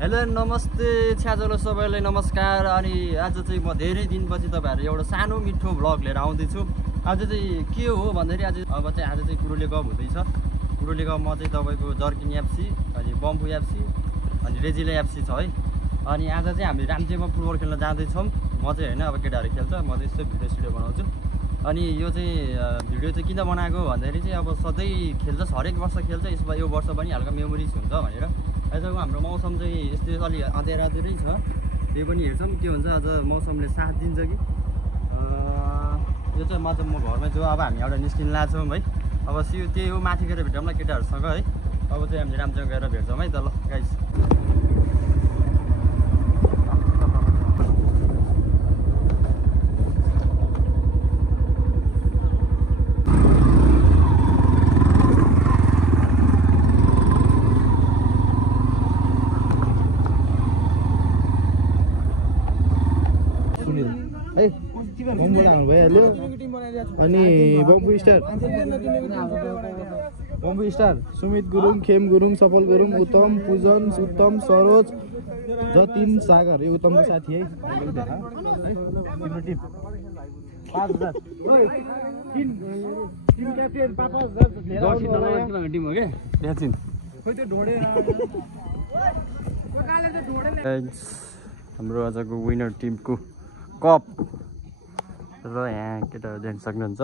Hello नमस्ते छ्याजलो सबैलाई नमस्कार। अनि आज चाहिँ म धेरै दिनपछि तपाईहरु एउटा सानो मिठो भ्लग लिएर आउँदैछु। आज चाहिँ के हो भन्दाखेरि आज चाहिँ कुरुले कप हुँदैछ। कुरुले कपमा चाहिँ तपाईको जर्किन एफसी अनि बम्बु एफसी अनि रेजिला एफसी छ है। अनि आज चाहिँ हामी रामचेमा फुटबल खेल्न जाँदैछौँ। म चाहिँ हैन अब केटाहरु खेल्छ, म चाहिँ यस्तो भिडियो बनाउँछु। अनि यो चाहिँ भिडियो चाहिँ किन बनाएको भन्दाखेरि चाहिँ अब सधैँ खेल्छ, हरेक वर्ष खेल्छ, यसमा यो वर्ष पनि हल्का मेमोरिज हुन्छ भनेर। आजको हाम्रो मौसम चाहिँ यस्तै अलि अँध्यारै छ, त्यही पनि हेर्छौँ के हुन्छ। आज मौसमले साथ दिन्छ कि यो चाहिँ म घरमै छु। अब हामी एउटा निस्किन लाग्छौँ है। अब त्यही हो, माथि गएर भेटौँ ल केटाहरूसँग है। अब चाहिँ हामीले रामचेमा गएर भेट्छौँ है त ल गाइस। भइहाल्यो। अनि बम्बु स्टार सुमित गुरुङ, खेम गुरुङ, सफल गुरुङ, उत्तम, पूजन, उत्तम, सरोज, जतिन, सागर। यो उत्तमको साथी है। तिम्रो टिम 5000 टिम हो के याचिन खोइ त्यो ढोडे हाम्रो आजको विनर टिमको कप र यहाँ केटाहरू देख्न सक्नुहुन्छ।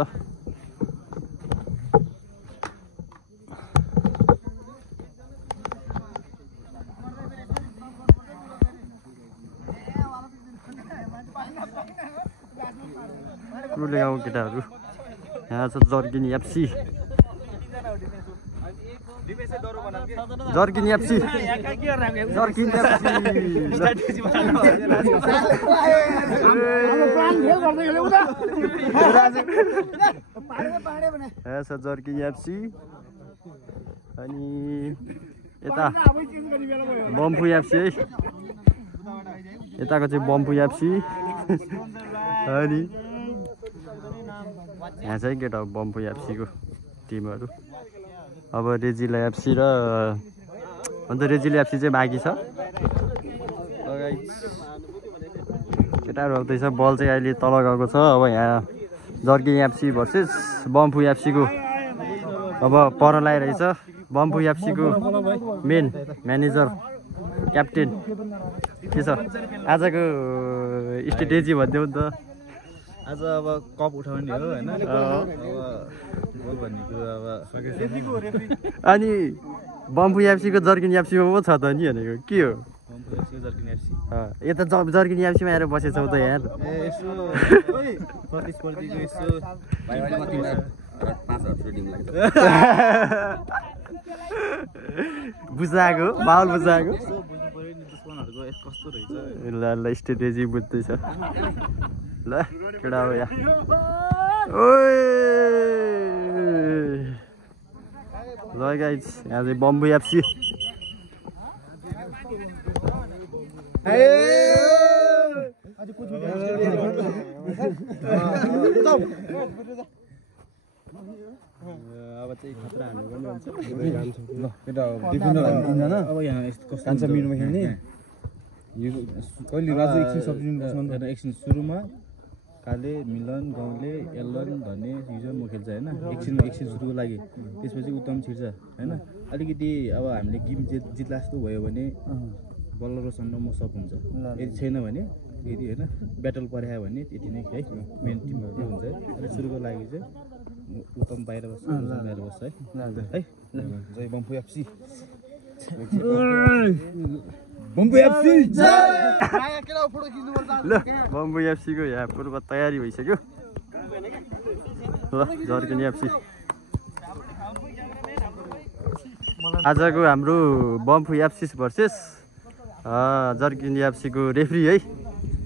कुरुले गाउँको केटाहरू यहाँ छ जर्किन एफसी, जर्किन एफसी, जर्किन जर्किन एफसी। अनि यता बम्बु एफसी है, यताको चाहिँ बम्बु एफसी। अनि यहाँ चाहिँ केटा बम्बु एफसीको टिमहरू। अब रेजिला एफसी र अन्त रेजिला एफसी चाहिँ बाँकी छ। केटाहरू आउँदैछ, बल चाहिँ अहिले तल गएको छ। अब यहाँ जर्किन एफसी भर्सेस बम्बु एफसीको अब पर लगाइरहेछ। बम्बु एफसीको मेन म्यानेजर क्याप्टेन के छ आजको स्ट्रेटेजी भनिदेऊ नि त। आज अब कप उठाउने हो हैन, अब गोल भनेको अब अनि बम्बु एफसीको जर्किन एफसीमा पो छ त नि भनेको के हो। बम्बु एफसी जर्किन एफसी यता जर्किन एफसीमा आएर बसेछौ त यहाँ। यसो प्रतिस्पर्धीको यसो बुझाएको माहौल बुझाएको बुझ्नु पर्यो नि दुश्मनहरुको कस्तो रहेछ। ल स्ट्रेटेजी बुझ्दैछ ल केटा हो यहाँ। ओए ल गाइस, यहाँ चाहिँ बम्बु एफसी। अब चाहिँ खतरा हान्नु पनि हुन्छ। अब यहाँ कस्तो मिडमा खेल्ने यो कहिले राजु एकछिन सब्स्टिट्युट एकछिन सुरुमा काले, मिलन, गाउँले, एलन भन्ने युजर म खेल्छ हैन। एकछिन सुरुको लागि, त्यसपछि उत्तम छिर्छ हैन। अलिकति अब हामीले गेम जित्ला जस्तो भयो भने बल्लर र सन्ड म सब हुन्छ। यदि छैन भने यदि हैन ब्याटल पर्यायो भने त्यति नै है मेन टिमहरु हुन्छ है। अनि सुरुको लागि चाहिँ उत्तम बाहिर बस्छ, बाहिर बस्छ है। है जय बम्बु एफसी, बम्बु एफसी जय। ल बम्बु एफसीको यहाँ पूर्व तयारी भइसक्यो। ल जर्किन एफसी आजको हाम्रो बम्बु एफसी भर्सेस जर्किन एफसीको रेफ्री है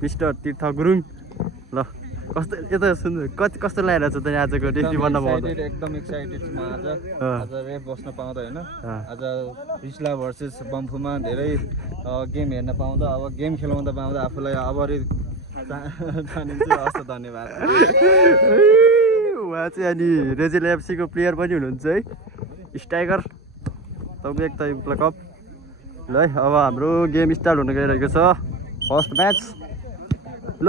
मिस्टर तीर्थ गुरुङ। ल कस्तो यता सुन्नु कस्तो लागिरहेछ त आजको रेफ्री बन्न पाउँदा? एकदम एक्साइटेड छु म आज रेफ बस्न पाउँदा हैन। आज रिस्ला भर्सेस बम्बुमा धेरै गेम हेर्न पाउँदा, अब गेम खेलाउँदा पाउँदा आफूलाई अभरि जानिन्छ। हस् धन्यवाद। उहाँ चाहिँ अनि रेजिला एफसीको प्लेयर पनि हुनुहुन्छ है, स्ट्राइकर। तपाईँको एक त कप ल है अब हाम्रो गेम स्टार्ट हुन गइरहेको छ फर्स्ट म्याच ल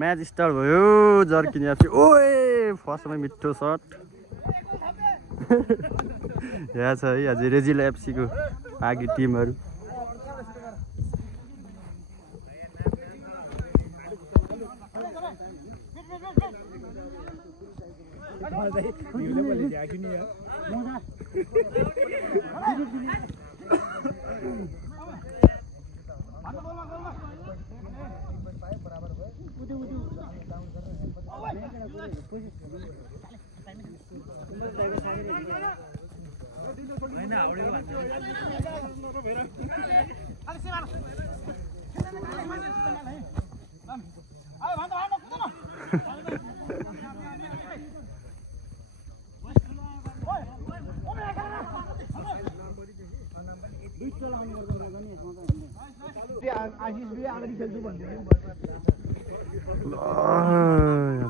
म्याच स्टार्ट भयो जर्किन एफसी ओए फर्स्टमै मिठो सट यहाँ छ है अझै रेजिला एफसीको बाँकी टिमहरू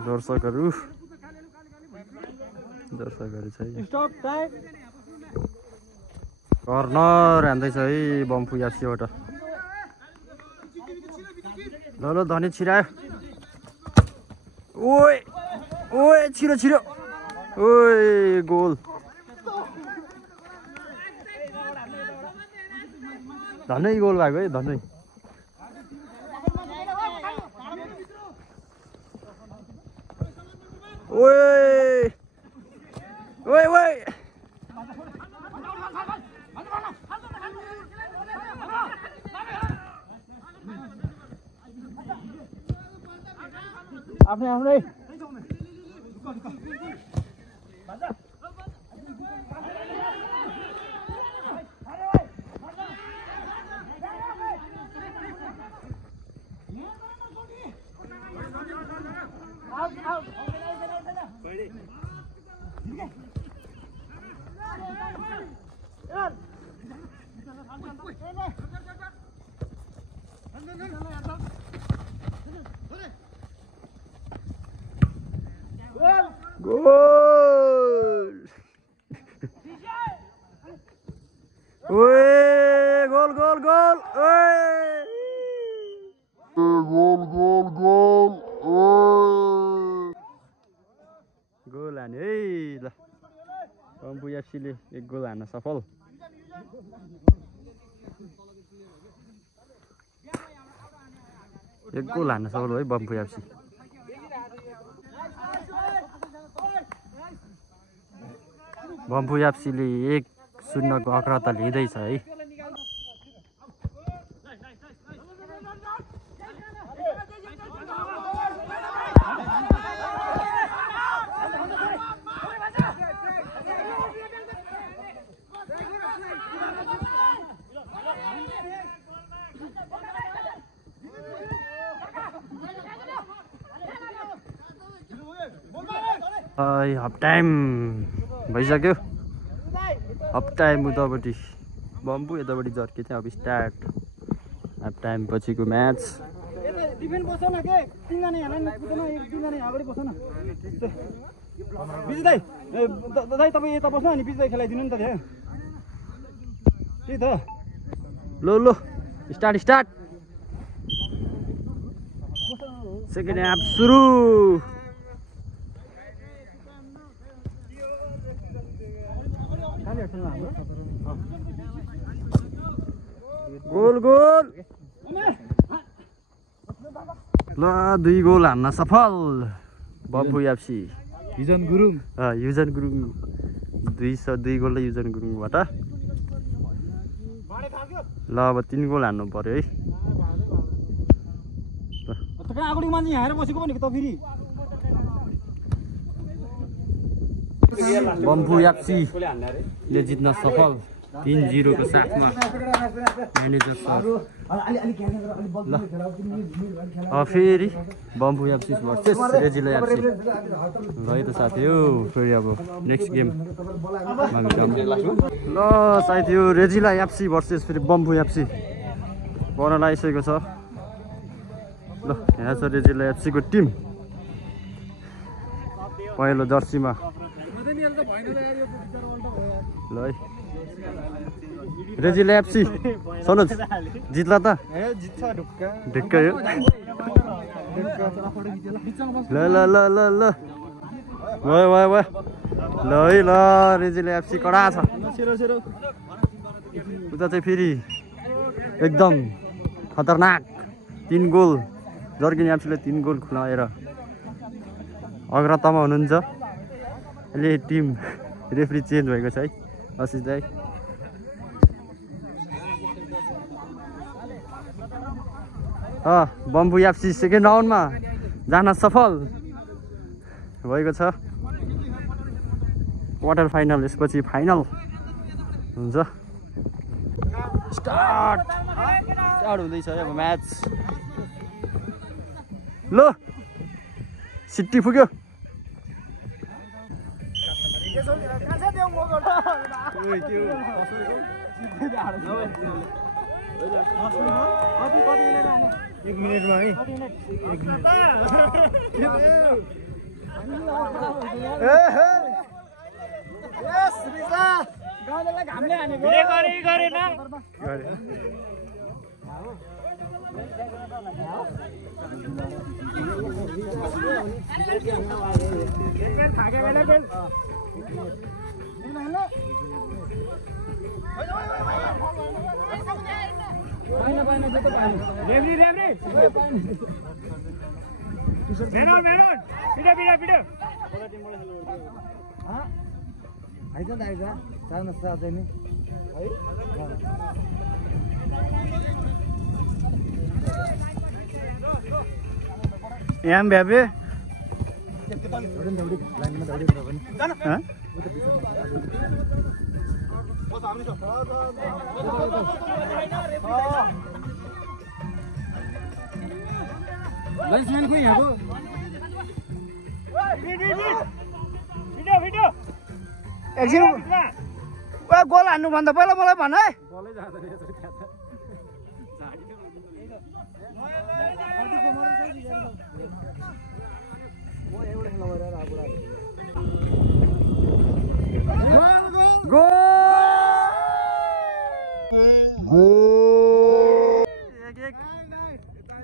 दर्शकहरू चाहिँ कर्नर हान्दैछ है बम्फू एफसीबाट ल धनी छिरायो ओए ओए छिरो छिरो ओए गोल धनै गोल भएको है धनै ओए ओए ओए आफ्नै आफ्नै गोल ओए गोल गोल गोल ओए गोल गोल गोल गोल हान्यो है ल बम्फू एफसीले एक गोल हान्न सफल एक गोल हान्न सफल है बम्फू एफसी बम्फू एफसीले 1-0 को अग्रता लिँदैछ है हाफ टाइम भइसक्यो हाफ टाइम उतापट्टि बम्फू यतापट्टि जर्के चाहिँ अब स्टार्ट हाफ टाइम पछिको म्याच तपाईँ यता बस्नु अनि बिचलाई खेलाइदिनु नि त त्यहाँ त्यही त लो स्टार्ट स्टार्ट सेकेन्ड हाफ सुरु गोल गोल ल 2 गोल हान्न सफल बम्फू एफसी युजन गुरुङ युजन गुरुङ 202 गोल युजन गुरुङबाट ल अब 3 गोल हान्नु पर्यो है अगाडि मान्छे यहाँ बसेको भनेको त फेरि बम्फू एफसीले जित्न सफल 3-0 को साथमा म्यानेजर सर ल फेरि बम्फू एफसी भर्सेस रेजिला एफसी ल है त साथी हो फेरि अब नेक्स्ट गेम ल साथी हो रेजिला एफसी भर्सेस फेरि बम्फू एफसी गर्न लागिसकेको छ ल यहाँ छ रेजिला एफसी को टिम पहिलो जर्सीमा ल है रेजिला एफसी सनोज जित्ला त ढिक्कै हो ल ल ल ल ल भयो भयो भयो ल है ल रेजिला एफसी कडा छ उता चाहिँ फेरि एकदम खतरनाक 3 गोल जर्किन एफसीले 3 गोल खुलाएर अग्रतामा हुनुहुन्छ अहिले टिम रेफ्री चेन्ज भएको छ है आशिष दाइ बम्बु एफसी सेकेन्ड राउन्डमा जान सफल भएको छ क्वार्टर फाइनल यसपछि फाइनल हुन्छ स्टार्ट हुँदैछ अब म्याच ल सिट्टी पुग्यो एक मिनटमा है यहाँ भ्याबे खोइ यहाँको एकछिन गोल हान्नुभन्दा पहिला मलाई भन है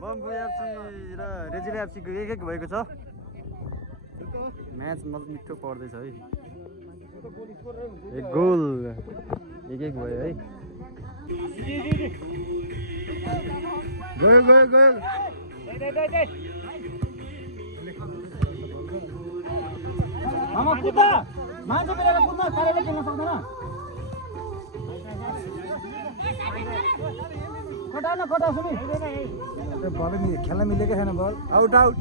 बम्बु एफसी र रेजिला एफसीको 1-1 भएको छ म्याच मिठो पर्दैछ है एक गोल 1-1 भयो है गयो गयो गयो मान्छे बेला कुद्न सारेले खेल्न सक्दैन कटा सुनि बल खेल्न मिलेकै छैन बल आउट आउट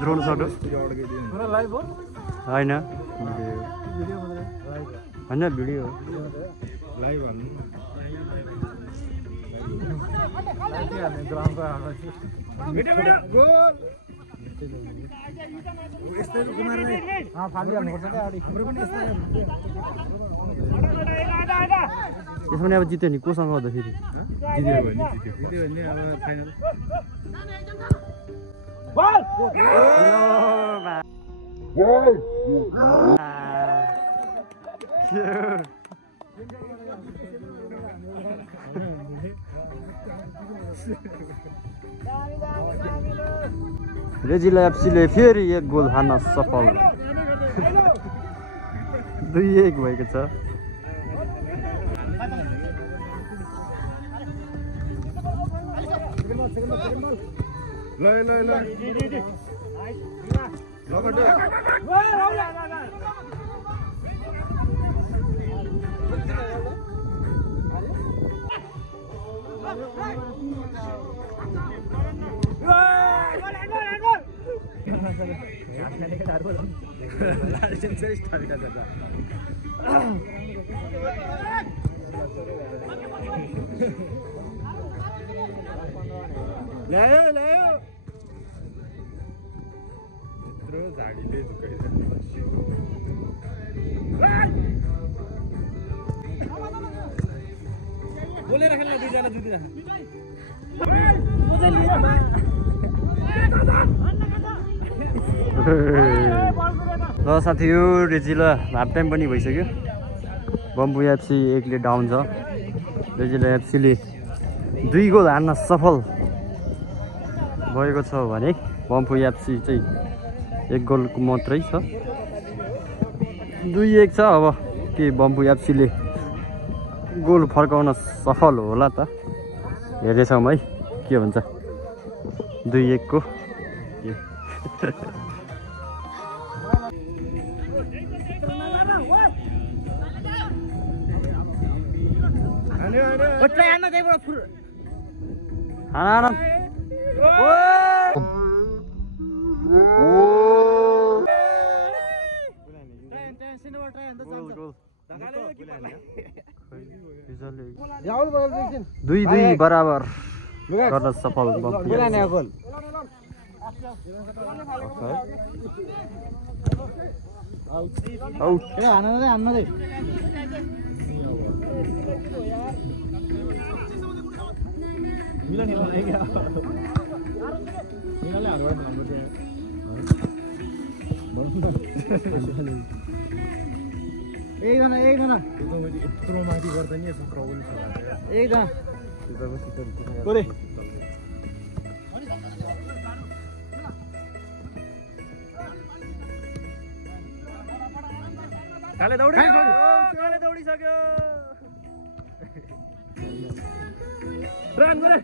ड्रोन सट होइन होइन भिडियो लाइभ यसमा अब जित्यो नि कोसँग गर्दा फेरि जित्यो भने अब फाइनल रेजिला एफसीले फेरि 1 गोल हान्न सफल 2-1 भएको छ ल ल ल ल्यायो ल्यायो यत्रो झाडीले बोलेर खेल्न दुईजना जुत्दैन ल साथीहरु रेजिला हाफ टाइम पनि भइसक्यो बम्बु एफसी 1 ले डाउन छ रेजिला एफसी ले 2 गोल हान्न सफल भएको छ भने बम्बु एफसी चाहिँ 1 गोलको मात्रै छ 2-1 छ अब के बम्बु एफसी ले गोल फर्काउन सफल होला त हेर्दैछौँ है के हुन्छ 2-1 को दुई बराबर गर्न सफल एकजना काले दौडिसक्यो रन गरे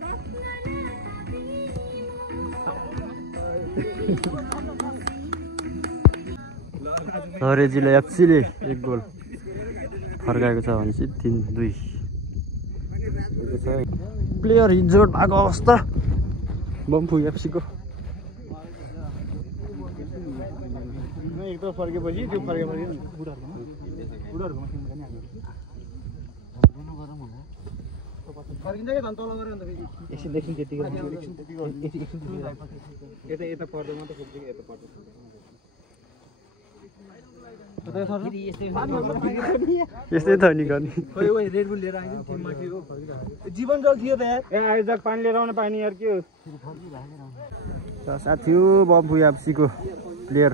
रेजिला एफसीले 1 गोल फर्काएको छ भनेपछि 3-2 प्लेयर इन्जर्ड भएको अवस्था बम्बु एफसी को एक त फर्केपछि त्यो फर्केपछि बुढाहरुको मसिन पनि फर्किन्छ के धन तल गरेर अन्त एकछिन त्यति गर्छ यता पर्दा मात्र खोज्छ कि यता पर्दा यस्तै त नि गर्ने खोइ ओइ रेड बुल लिएर आइदिनु टिममा के हो जीवन जल थियो त यार ए आइजक पानी लिएर आउने पानी यार के हो साथीहरु बम्बु एफसी को प्लेयर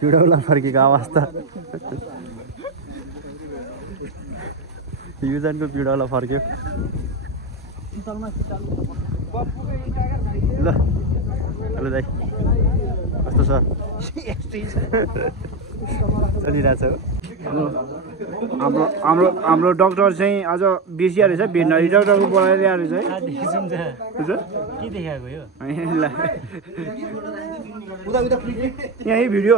पिडौला फर्केको अवस्था युजनको पिडौला फर्क्यो ल हेलो दाइ कस्तो छ चलिरहेछ हाम्रो डाक्टर चाहिँ आज बिर्सिया रहेछ भेटनरी डाक्टरको बोलाएर ल्याएर रहेछ है के देखाएको यो यही भिडियो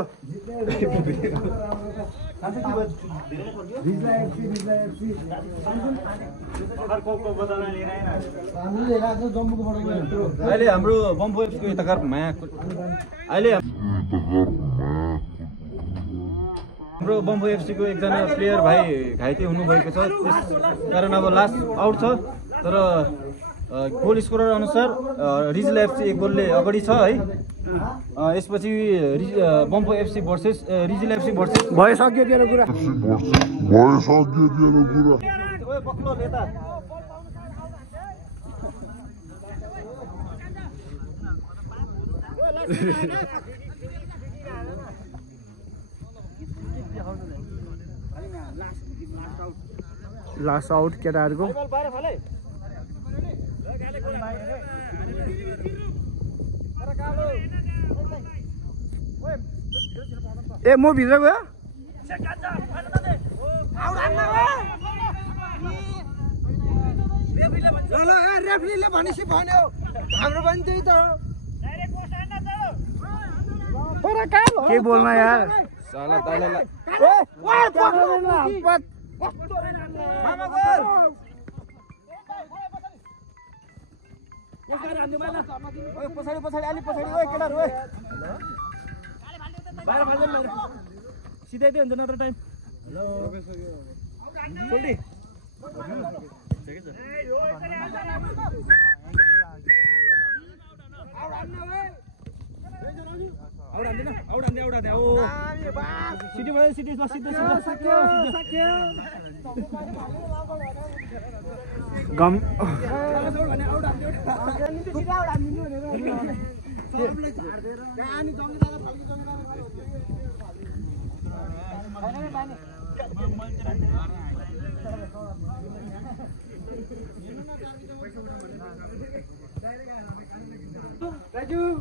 अहिले हाम्रो बम्बु एफसीको यताकार माया अहिले हाम्रो बम्बु एफसीको एकजना प्लेयर भाइ घाइते हुनुभएको छ त्यस कारण अब लास्ट आउट छ तर गोल स्कोरर अनुसार रिजल एफसी 1 गोलले अगाडि छ है यसपछि बम्बु एफसी भर्सेस रिजल एफसी भर्सेस भइसक्यो तेरो कुरा ओए बक्लो नेता लास्ट आउट केटाहरुको ए म भित्र गयो रेफ्रीले भनेपछि भन्यो हाम्रो पनि त्यही त के बोल्न यार साला दाइला पछाडि अलिक पछाडि ओए केटाहरु ओए बाहिर फाल्दैन सिधै हुन्छ नत्र टाइम हेलो गोल्डी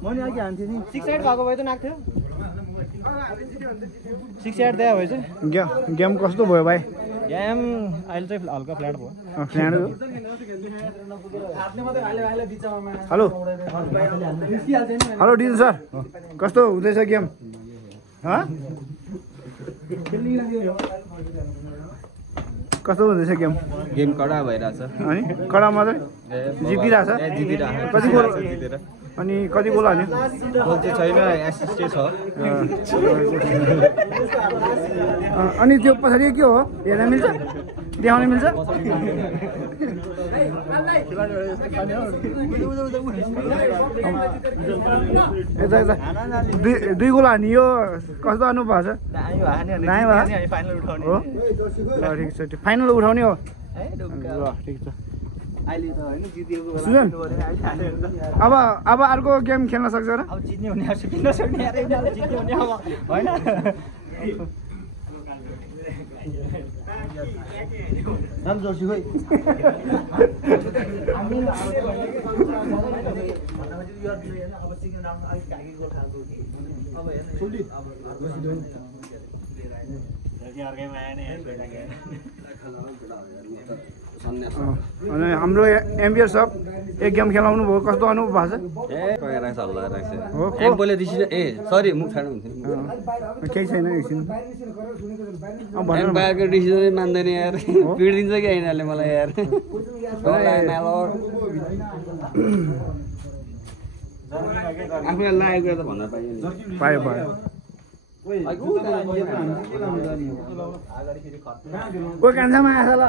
मैले अघि हान्थेँ नि 6 8 भएको भए त नाग्थ्यो 6 8 दिए भए चाहिँ गेम कस्तो भयो भाइ गेम अहिले चाहिँ हल्का फ्ल्याट भयो फ्ल्याट हेलो हेलो डिन सर कस्तो हुँदैछ गेम कस्तो हुँदैछ गेम कडा भइरहेछ अनि कडा मात्रै जितिरहेछ कति गोल अनि कति गोल हाल्यो गोल चाहिँ छैन एसिस्टै छ अनि त्यो पछाडि के हो हेर्न मिल्छ देखाउन मिल्छ यता यता दुई गोल हानियो कस्तो अनुभव भएको छ दायाँ भयो हो ल ठिक छ फाइनल उठाउने हो ल ठिक छ सुजन अब अर्को गेम खेल्न सक्छ र अब जित्ने हुने अब जित्न सक्ने यार यिनीहरूले जित्ने हुने अब होइन नाम जोड्छु खोइ अनि हाम्रो एमबियर सब एक गेम खेलाउनु भयो कस्तो अनुभव भएको छ केही छैन एकछिन एम्पायरको डिसिजनै मान्दैन यार पिडिदिन्छ कि यिनीहरूले मलाई यार आफूलाई लागेको कुरा त भन्न पायो कोही कान्छामा आएछ ल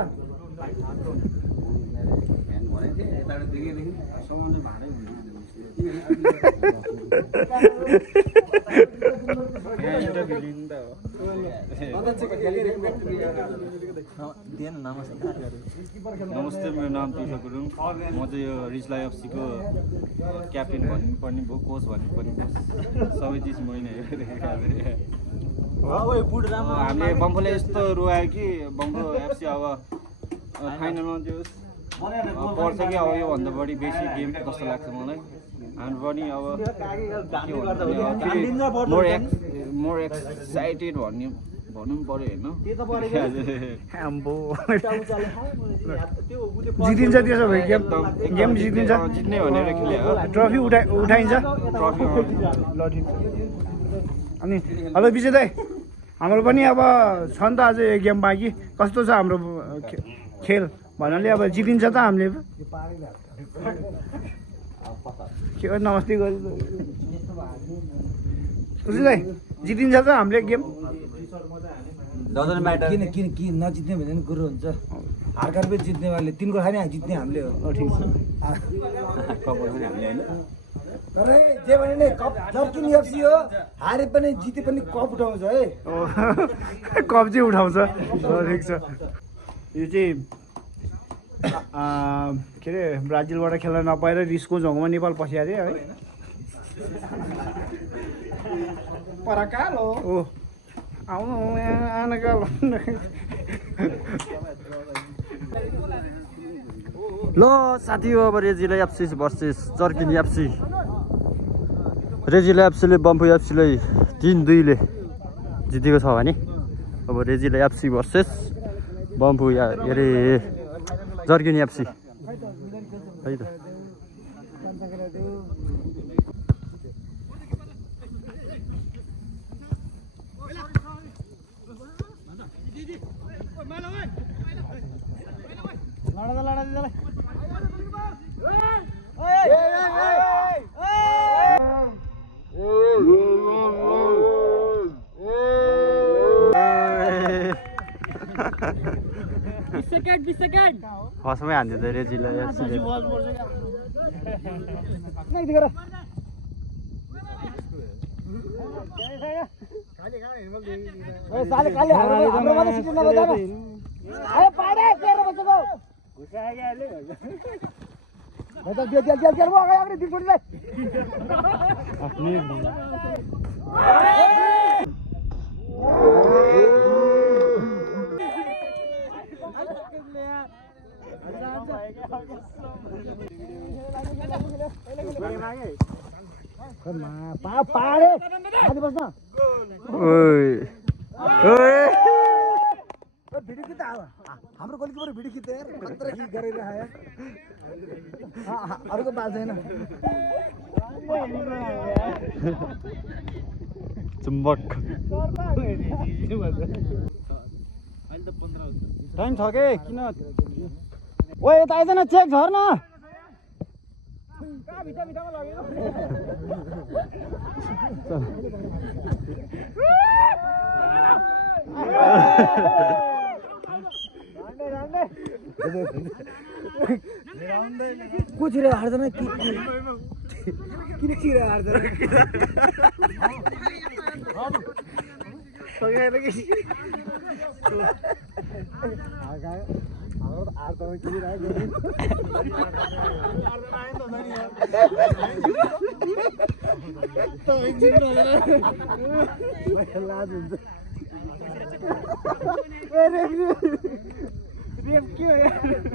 नमस्ते मेरो नाम तीर्थ गुरुङ म चाहिँ यो रिजला एफसीको क्याप्टेन भन्नुपर्ने भयो कोच भन्नुपर्ने भयो सबै चिज मै नै हामीले बम्फोले यस्तो रुवायो कि बम्फो एफसी अब फाइनलमा त्यो पर्छ कि अब योभन्दा बढी बेसी गेम जस्तो लाग्छ मलाई हाम्रो पनि अब मोर एक्साइटेड भन्नु पनि पऱ्यो होइन जितिन्छ त्यसो भए गेम जितिन्छ जित्ने भनेर खेल्यो ट्रफी उठाइन्छ ट्रफी ल ठिक अनि हेलो विजय दाइ हाम्रो पनि अब छ नि त अझै गेम बाँकी कस्तो छ हाम्रो खेल भन्नाले अब जितिन्छ त हामीले के हो नमस्ते गरी दाइ जितिन्छ त हामीले गेम किन नजित्ने भन्ने कुरो हुन्छ हारकार पनि जित्नेवाले 3 गोल खाने जित्ने हामीले हो ठिक छ तर जे भने नि कप जर्किन एफसी हो हारे पनि जिते पनि कप उठाउँछ है कप चाहिँ उठाउँछ ठिक छ यो चाहिँ के अरे ब्राजिलबाट खेल्न नपाएर रिसको झोङमा नेपाल पस्यो अरे है पराकालो ओ आउनु आनकालो ल साथी हो अब रेजिला एफसी भर्सेस जर्किन एफसी रेजिला एफसीले बम्फो एफसीलाई 3-2 जितेको छ भने अब रेजिला एफसी भर्सेस बम्फो अरे जर्किन एफसी है त फर्स्टमै हान्थ्यो त रेजिला एफसीले पाडे आदि बस्न भिडियो खिच्दा हाम्रो गोलकिपर भिडियो खिच्दै यार खतरा खिच गरेर आयो अरूको बाल छैन चुम्बक टाइम छ के किन ओ यता आइज न चेक झर्न कुचिरे हार्दैन किन चिरे हार्दैन लाज हुन्छ रेप के हो यार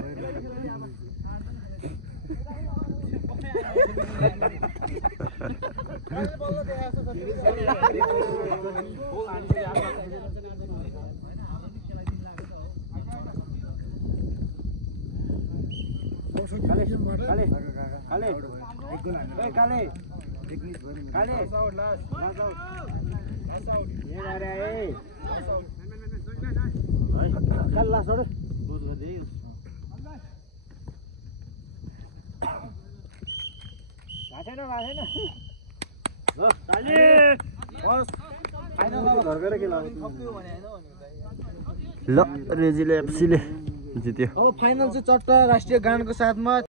ल रेजीले एफसीले जित्यो अब फाइनल चाहिँ चट्टा राष्ट्रिय गानको साथमा